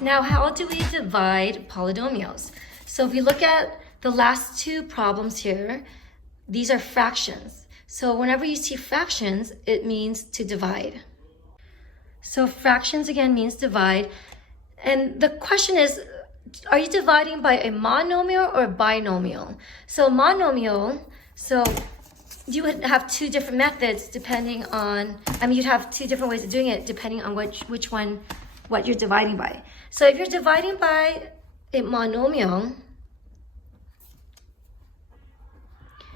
Now, how do we divide polynomials? So if we look at the last two problems here, these are fractions. So whenever you see fractions, it means to divide. So fractions again means divide. And the question is, are you dividing by a monomial or a binomial? So monomial, so you would have two different methods depending on, you'd have two different ways of doing it depending on which one, what you're dividing by. So if you're dividing by a monomial,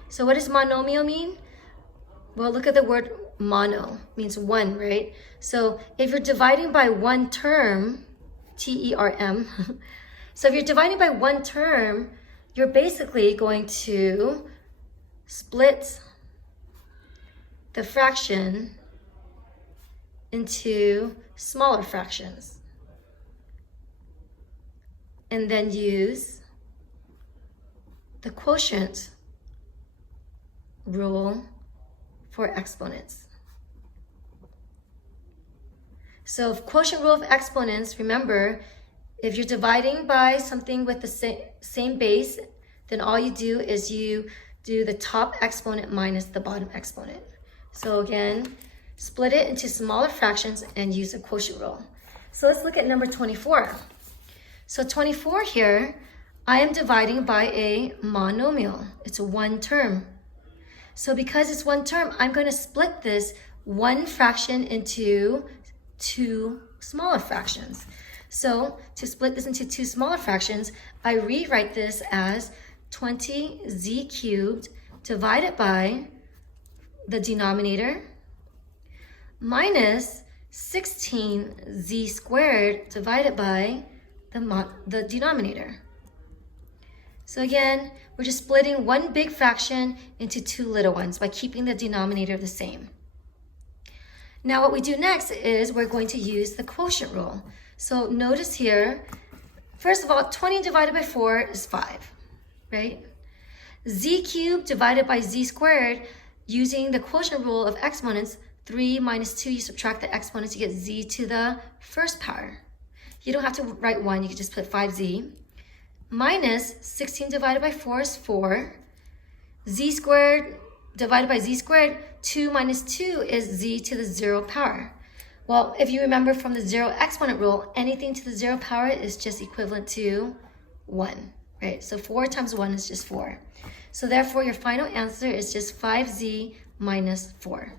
so what does monomial mean? Well, look at the word mono, means one, right? So if you're dividing by one term, T-E-R-M, so if you're dividing by one term, you're basically going to split the fraction into smaller fractions and then use the quotient rule for exponents. So quotient rule of exponents, remember, if you're dividing by something with the same base, then all you do is you do the top exponent minus the bottom exponent. So again, split it into smaller fractions and use the quotient rule. So let's look at number 24. So 24 here, I am dividing by a monomial. It's a one term. So because it's one term, I'm going to split this one fraction into two smaller fractions. So to split this into two smaller fractions, I rewrite this as 20z cubed divided by the denominator minus 16z squared divided by the denominator. So again, we're just splitting one big fraction into two little ones by keeping the denominator the same. Now what we do next is we're going to use the quotient rule. So notice here, first of all, 20 divided by 4 is 5, right? Z cubed divided by z squared, using the quotient rule of exponents, 3 minus 2, you subtract the exponents, you get z to the first power. You don't have to write 1, you can just put 5z. Minus 16 divided by 4 is 4. Z squared divided by z squared, 2 minus 2 is z to the 0 power. Well, if you remember from the 0 exponent rule, anything to the 0 power is just equivalent to 1, right? So 4 times 1 is just 4. So therefore, your final answer is just 5z minus 4.